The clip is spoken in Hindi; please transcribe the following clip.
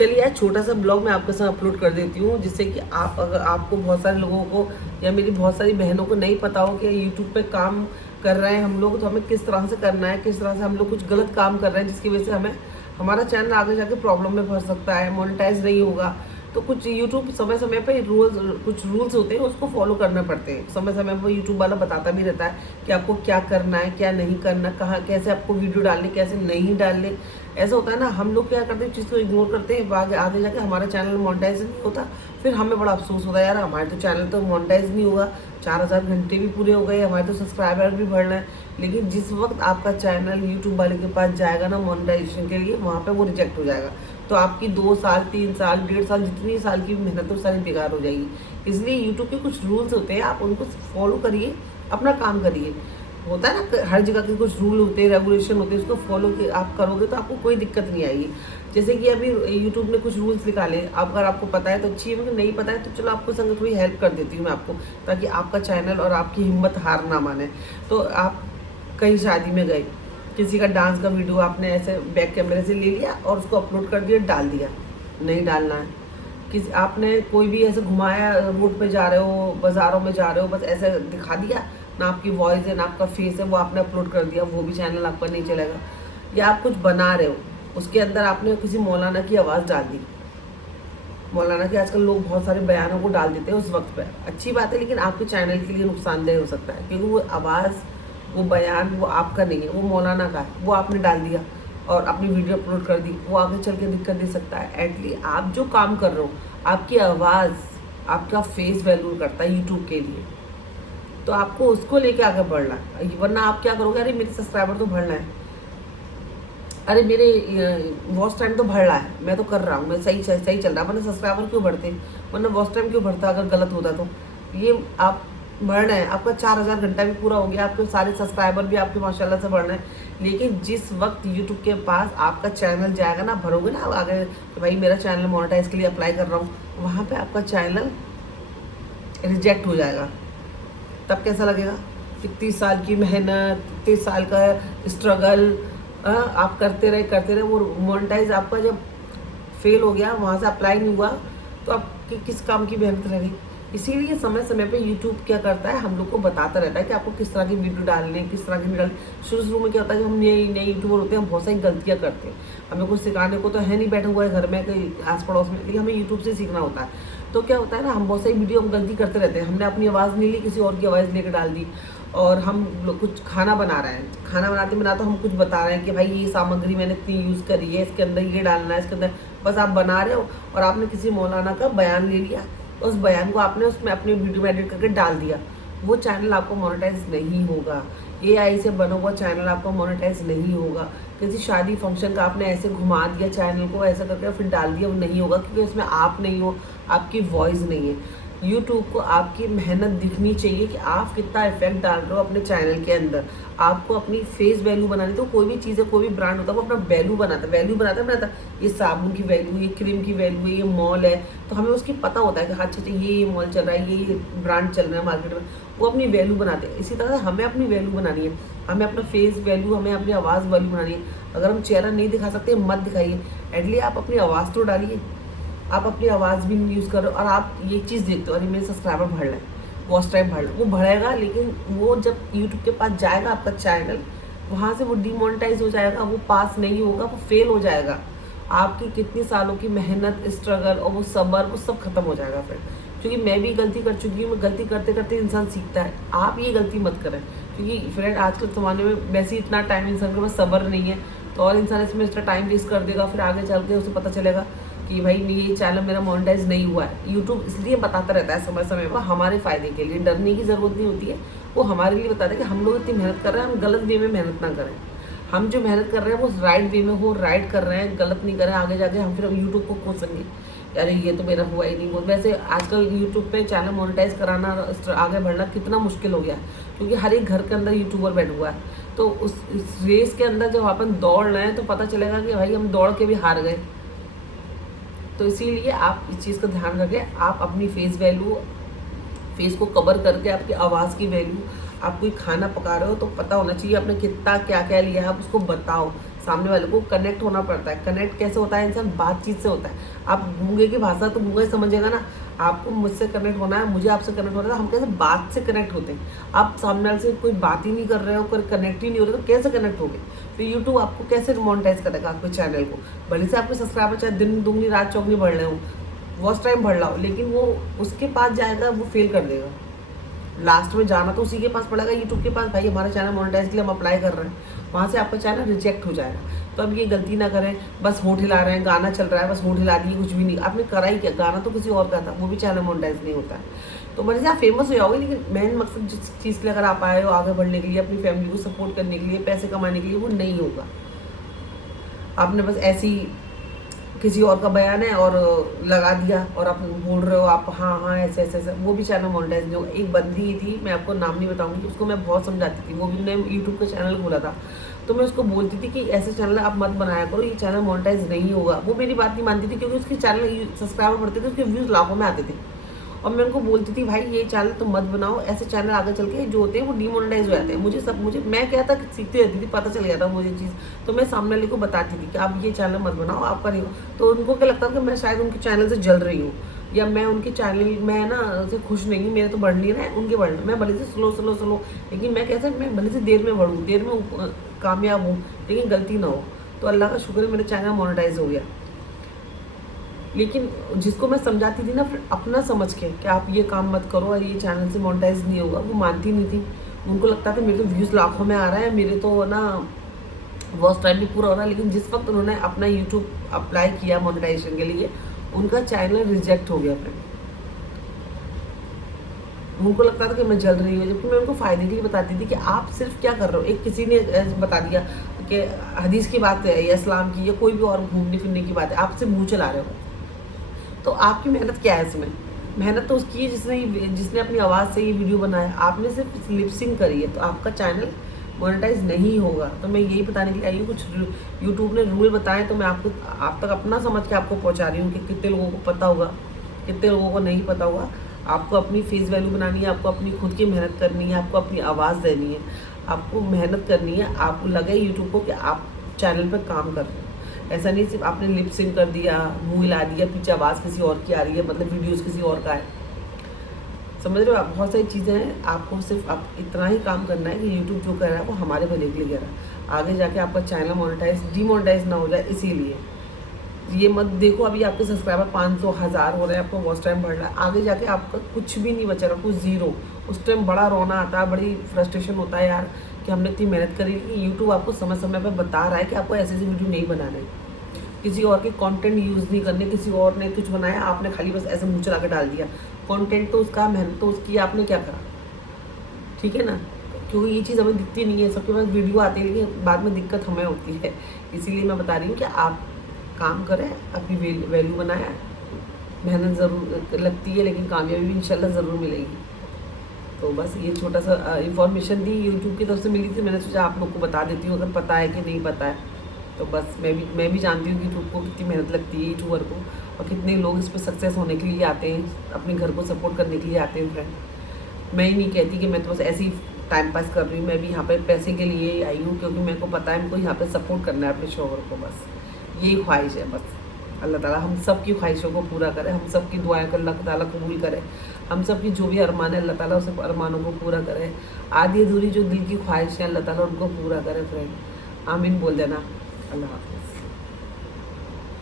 चलिए यार, छोटा सा ब्लॉग मैं आपके साथ अपलोड कर देती हूँ, जिससे कि आप, अगर आपको बहुत सारे लोगों को या मेरी बहुत सारी बहनों को नहीं पता हो कि यूट्यूब पे काम कर रहे हैं हम लोग, तो हमें किस तरह से करना है, किस तरह से हम लोग कुछ गलत काम कर रहे हैं जिसकी वजह से हमें हमारा चैनल आगे जाके प्रॉब्लम में फंस सकता है, मोनेटाइज नहीं होगा। तो कुछ यूट्यूब समय समय पर कुछ रूल्स होते हैं, उसको फॉलो करने पड़ते हैं। समय समय पर यूट्यूब वाला बताता भी रहता है कि आपको क्या करना है, क्या नहीं करना, कहाँ कैसे आपको वीडियो डालने, कैसे नहीं डालने। ऐसा होता है ना, हम लोग क्या करते हैं, चीज़ को इग्नोर करते हैं, आगे आगे जाके हमारा चैनल मोनेटाइज नहीं होता। फिर हमें बड़ा अफसोस होता है, यार हमारे तो चैनल तो मोनेटाइज नहीं होगा, 4000 घंटे भी पूरे हो गए, हमारे तो सब्सक्राइबर भी बढ़ रहे हैं। लेकिन जिस वक्त आपका चैनल यूट्यूब वाले के पास जाएगा ना मोनेटाइजेशन के लिए, वहाँ पे वो रिजेक्ट हो जाएगा। तो आपकी 2 साल, 3 साल, 1.5 साल, जितनी साल की मेहनत हो सारी बेकार हो जाएगी। इसलिए यूट्यूब के कुछ रूल्स होते हैं, आप उनको फॉलो करिए, अपना काम करिए। होता है ना, हर जगह के कुछ रूल होते हैं, रेगुलेशन होते हैं, उसको फॉलो आप करोगे तो आपको कोई दिक्कत नहीं आएगी। जैसे कि अभी यूट्यूब ने कुछ रूल्स निकाले, अगर आपको पता है तो अच्छी है, अगर नहीं पता है तो चलो आपको संग थोड़ी हेल्प कर देती हूँ मैं आपको, ताकि आपका चैनल और आपकी हिम्मत हार ना माने। तो आप कहीं शादी में गए, किसी का डांस का वीडियो आपने ऐसे बैक कैमरे से ले लिया और उसको अपलोड कर दिया, डाल दिया, नहीं डालना है। किसी आपने कोई भी ऐसे घुमाया, रोड पे जा रहे हो, बाज़ारों में जा रहे हो, बस ऐसे दिखा दिया, ना आपकी वॉइस है ना आपका फेस है, वो आपने अपलोड कर दिया, वो भी चैनल आपका नहीं चलेगा। या आप कुछ बना रहे हो, उसके अंदर आपने किसी मौलाना की आवाज़ डाल दी। मौलाना के आजकल लोग बहुत सारे बयानों को डाल देते हैं उस वक्त पे, अच्छी बात है, लेकिन आपके चैनल के लिए नुकसानदेह हो सकता है, क्योंकि वो आवाज़, वो बयान वो आपका नहीं है, वो मौलाना का है, वो आपने डाल दिया और अपनी वीडियो अपलोड कर दी, वो आगे चल के दिक्कत दे सकता है। एटलीस्ट आप जो काम कर रहे हो, आपकी आवाज़, आपका फेस वैल्यू करता है यूट्यूब के लिए, तो आपको उसको लेके आगे बढ़ना है। वरना आप क्या करोगे, अरे मेरे सब्सक्राइबर तो बढ़ना है, अरे मेरे वॉच टाइम तो बढ़ रहा है, मैं तो कर रहा हूँ, मैं सही सही चल रहा है, वरना सब्सक्राइबर क्यों बढ़ते, वरना वॉच टाइम क्यों बढ़ता अगर गलत होता तो। ये आप बढ़ रहे हैं, आपका 4000 घंटा भी पूरा हो गया, आपके सारे सब्सक्राइबर भी आपके माशाल्लाह से बढ़ रहे हैं। लेकिन जिस वक्त यूट्यूब के पास आपका चैनल जाएगा ना, भरोगे ना आगे कि भाई मेरा चैनल मोनेटाइज के लिए अप्लाई कर रहा हूँ, वहाँ पर आपका चैनल रिजेक्ट हो जाएगा। तब कैसा लगेगा, इतनी साल की मेहनत, इतने साल का स्ट्रगल आप करते रहे, वो मोनेटाइज आपका जब फेल हो गया, वहाँ से अप्लाई नहीं हुआ, तो आपकी किस काम की मेहनत रह गई। इसीलिए समय समय पे यूट्यूब क्या करता है, हम लोग को बताता रहता है कि आपको किस तरह की वीडियो डालने, किस तरह की नहीं डालनी। शुरू शुरू में क्या होता है, जब हम नए नए यूट्यूबर होते हैं, हम बहुत सारी गलतियाँ करते हैं, हमें कुछ सिखाने को तो है नहीं बैठा हुआ है घर में कहीं आस पड़ोस में, लेकिन हमें यूट्यूब से सीखना होता है। तो क्या होता है ना, हम बहुत सारी वीडियो हम गलती करते रहते हैं, हमने अपनी आवाज़ नहीं ली, किसी और की आवाज़ लेकर डाल दी। और हम लोग कुछ खाना बना रहे हैं, खाना बनाते बनाते हम कुछ बता रहे हैं कि भाई ये सामग्री मैंने इतनी यूज़ करी है, इसके अंदर ये डालना है, इसके अंदर, बस आप बना रहे हो और आपने किसी मौलाना का बयान ले लिया, उस बयान को आपने उसमें अपनी वीडियो में एडिट करके डाल दिया, वो चैनल आपको मोनेटाइज नहीं होगा। एआई से बना हुआ चैनल आपका मोनेटाइज नहीं होगा। किसी शादी फंक्शन का आपने ऐसे घुमा दिया चैनल को, ऐसा करके फिर डाल दिया, वो नहीं होगा, क्योंकि उसमें आप नहीं हो, आपकी वॉइस नहीं है। यूट्यूब को आपकी मेहनत दिखनी चाहिए कि आप कितना इफेक्ट डाल रहे हो अपने चैनल के अंदर। आपको अपनी फेस वैल्यू बनानी, तो कोई भी चीज़ है, कोई भी ब्रांड होता है, वो अपना वैल्यू बनाता है। ये साबुन की वैल्यू, ये क्रीम की वैल्यू है, ये मॉल है, तो हमें उसकी पता होता है कि हाँ अच्छा ये मॉल चल रहा है, ये ब्रांड चल रहा है मार्केट में, वो अपनी वैल्यू बनाते हैं। इसी तरह हमें अपनी वैल्यू बनानी है, हमें अपना फेस वैल्यू, हमें अपनी आवाज़ वैल्यू बनानी है। अगर हम चेहरा नहीं दिखा सकते, मत दिखाइए, एटलीस्ट आप अपनी आवाज़ तो डालिए। आप अपनी आवाज़ भी यूज़ करो और आप ये चीज़ देखते हो, अरे मेरे सब्सक्राइबर बढ़ रहे हैं, वॉच टाइम बढ़ रहा है, वो बढ़ेगा, लेकिन वो जब यूट्यूब के पास जाएगा आपका चैनल, वहाँ से वो डिमोनेटाइज हो जाएगा, वो पास नहीं होगा, वो फेल हो जाएगा। आपकी कितनी सालों की मेहनत, स्ट्रगल और वो सब्र, वो सब खत्म हो जाएगा फिर। क्योंकि मैं भी गलती कर चुकी हूँ, मैं गलती करते करते इंसान सीखता है। आप ये गलती मत करें, क्योंकि फ्रेंड आजकल ज़माने में वैसे ही इतना टाइम इंसान के पास सब्र नहीं है, तो और इंसान इसमें इतना टाइम वेस्ट कर देगा, फिर आगे चल के उसे पता चलेगा कि भाई ये चैनल मेरा मोनेटाइज नहीं हुआ है। यूट्यूब इसलिए बताता रहता है समय समय पर, हमारे फ़ायदे के लिए, डरने की ज़रूरत नहीं होती है, वो हमारे लिए बताता है कि हम लोग इतनी मेहनत कर रहे हैं, हम गलत वे में मेहनत ना करें। हम जो मेहनत कर रहे हैं वो राइट वे में हो, राइट कर रहे हैं, गलत नहीं कर रहे हैं। आगे जाके हम फिर यूट्यूब को कोसेंगे, अरे ये तो मेरा हुआ ही नहीं। वो वैसे आजकल यूट्यूब पे चैनल मोनेटाइज कराना, आगे बढ़ना कितना मुश्किल हो गया है, क्योंकि हर एक घर के अंदर यूट्यूबर बैठा हुआ है। तो उस रेस के अंदर जब अपन दौड़ रहे हैं, तो पता चलेगा कि भाई हम दौड़ के भी हार गए। तो इसीलिए आप इस चीज़ का ध्यान रखें, आप अपनी फेस वैल्यू, फेस को कवर करके आपकी आवाज़ की वैल्यू, आप कोई खाना पका रहे हो तो पता होना चाहिए आपने कितना क्या क्या लिया है, आप उसको बताओ, सामने वाले को कनेक्ट होना पड़ता है। कनेक्ट कैसे होता है इंसान? बातचीत से होता है। आप गूंगे की भाषा तो गूंगा ही समझेगा ना। आपको मुझसे कनेक्ट होना है, मुझे आपसे कनेक्ट होना है, हम कैसे बात से कनेक्ट होते हैं। आप सामने वाले से कोई बात ही नहीं कर रहे हो, कोई कनेक्ट ही नहीं हो रहे, तो कैसे कनेक्ट होगे? फिर यूट्यूब आपको कैसे मोनेटाइज करेगा आपके चैनल को? भले से आपके सब्सक्राइबर चाहे दिन दुगनी रात चौगनी बढ़ रहे हो, वॉच टाइम बढ़ रहा हो, लेकिन वो उसके पास जाएगा, वो फेल कर देगा। लास्ट में जाना तो उसी के पास पड़ेगा, यूट्यूब के पास, भाई हमारा चैनल मोनेटाइज के लिए हम अप्लाई कर रहे हैं, वहाँ से आपका चैनल रिजेक्ट हो जाएगा। तो अब ये गलती ना करें, बस होठ हिला रहे हैं, गाना चल रहा है, बस होठ हिला दिए, कुछ भी नहीं आपने करा ही क्या, गाना तो किसी और का था, वो भी चैनल मोनेटाइज नहीं होता है। तो भले से आप फेमस हो जाओगे, लेकिन मेन मकसद जिस चीज़ के लिए अगर आप आए हो आगे बढ़ने के लिए, अपनी फैमिली को सपोर्ट करने के लिए, पैसे कमाने के लिए, वो नहीं होगा। आपने बस ऐसी किसी और का बयान है और लगा दिया और आप बोल रहे हो आप हाँ ऐसे ऐसे ऐसे, वो भी चैनल मोनेटाइज नहीं होगा। एक बंदी थी, मैं आपको नाम नहीं बताऊंगी, उसको मैं बहुत समझाती थी, वो भी ने यूट्यूब का चैनल खोला था, तो मैं उसको बोलती थी कि ऐसे चैनल आप मत बनाया करो, ये चैनल मोनेटाइज नहीं होगा। वो मेरी बात नहीं मानती थी, क्योंकि उसके चैनल सब्सक्राइबर बढ़ते थे, उसके व्यूज़ लाखों में आते थे। और मैं उनको बोलती थी भाई ये चैनल तो मत बनाओ, ऐसे चैनल आगे चल के जो होते हैं वो डीमोनेटाइज हो जाते हैं। मुझे मैं क्या था, सीखती रहती थी, पता चल गया था मुझे चीज़, तो मैं सामने वाले को बताती थी कि आप ये चैनल मत बनाओ, आपका नहीं हो। तो उनको क्या लगता था कि मैं शायद उनके चैनल से जल रही हूँ, या मैं उनके चैनल में ना से खुश नहीं हूँ, मेरे तो बढ़ नहीं रहा है, उनके बढ़, मैं भले से स्लो, लेकिन मैं कैसे, मैं भले से देर में बढ़ूँ, देर में कामयाब हूँ, लेकिन गलती ना हो। तो अल्लाह का शुक्र है मेरा चैनल मोनेटाइज हो गया। लेकिन जिसको मैं समझाती थी ना, फिर अपना समझ के कि आप ये काम मत करो और ये चैनल से मोनेटाइज नहीं होगा, वो मानती नहीं थी। उनको लगता था मेरे तो व्यूज़ लाखों में आ रहा है, मेरे तो ना वॉच टाइम भी पूरा हो रहा है। लेकिन जिस वक्त उन्होंने अपना यूट्यूब अप्लाई किया मोनेटाइजेशन के लिए, उनका चैनल रिजेक्ट हो गया। फिर उनको लगता था कि मैं जल रही हूँ, जबकि मैं उनको फ़ायदे के लिए बताती थी कि आप सिर्फ क्या कर रहे हो। एक किसी ने बता दिया कि हदीस की बात है या इस्लाम की या कोई भी और घूमने फिरने की बात है, आप सिर्फ मुँह चला रहे हो। तो आपकी मेहनत क्या है इसमें? मेहनत तो उसकी है जिसने अपनी आवाज़ से ये वीडियो बनाया। आपने सिर्फ लिपसिंग करी है, तो आपका चैनल मोनेटाइज नहीं होगा। तो मैं यही बताने के लिए आई हूँ, कुछ यूट्यूब ने रूल बताए, तो मैं आप तक अपना समझ के आपको पहुँचा रही हूँ कि कितने लोगों को पता होगा, कितने लोगों को नहीं पता होगा। आपको अपनी फेस वैल्यू बनानी है, आपको अपनी खुद की मेहनत करनी है, आपको अपनी आवाज़ देनी है, आपको मेहनत करनी है। आपको लगे यूट्यूब को कि आप चैनल पर काम कर रहे हो। ऐसा नहीं सिर्फ आपने लिप सिंक कर दिया, मुंह हिला दिया, पीछे आवाज़ किसी और की आ रही है, मतलब वीडियोस किसी और का है। समझ रहे हो आप? बहुत सारी चीज़ें हैं। आपको सिर्फ आप इतना ही काम करना है कि यूट्यूब जो कर रहा है वो हमारे भले के लिए कर रहा है। आगे जाके आपका चैनल मोनेटाइज डीमोनेटाइज ना हो जाए, इसीलिए ये मत देखो अभी आपके सब्सक्राइबर 500 1000 हो रहे हैं, आपका वॉच टाइम बढ़ रहा है, आगे जाके आपका कुछ भी नहीं बचेगा, कुछ ज़ीरो। उस टाइम बड़ा रोना आता है, बड़ी फ्रस्ट्रेशन होता है यार कि हमने इतनी मेहनत करी, कि यूट्यूब आपको समय समय पर बता रहा है कि आपको ऐसे वीडियो नहीं बनाने, किसी और के कंटेंट यूज़ नहीं करने। किसी और ने कुछ बनाया, आपने खाली बस ऐसे मुँह चला के डाल दिया। कंटेंट तो उसका, मेहनत तो उसकी, आपने क्या करा? ठीक है ना? क्योंकि ये चीज़ हमें दिखती नहीं है, सबके पास वीडियो आती है, लेकिन बाद में दिक्कत हमें होती है। इसीलिए मैं बता रही हूँ कि आप काम करें, अपनी वैल्यू बनाएं। मेहनत ज़रूर लगती है, लेकिन कामयाबी भी इंशाल्लाह ज़रूर मिलेगी। तो बस ये छोटा सा इन्फॉर्मेशन थी, यूट्यूब की तरफ से मिली थी, मैंने सोचा आप लोग को बता देती हूँ, अगर पता है कि नहीं पता है। तो बस मैं भी जानती हूँ कि यूट्यूब को कितनी मेहनत लगती है यूट्यूबर को, और कितने लोग इस पर सक्सेस होने के लिए आते हैं, अपने घर को सपोर्ट करने के लिए आते हैं। फ्रेंड, मैं ही नहीं कहती कि मैं तो बस ऐसे ही टाइम पास कर रही हूँ, मैं भी यहाँ पे पैसे के लिए आई हूँ, क्योंकि मेरे को पता है मेरे को यहाँ पे सपोर्ट करना है अपने शोहर को। बस यही ख्वाहिश है। बस अल्लाह ताला हम सब की ख्वाहिशों को पूरा करे, हम सब की दुआएं को अल्लाह ताला कबूल करे, हम सब की जो भी अरमान है अल्लाह ताला उस अरमानों को पूरा करे। आधी अधूरी जो दिल की ख्वाहिश है अल्लाह ताला उनको पूरा करे। फ्रेंड, आमीन बोल देना। अल्लाह हाफ़िज़।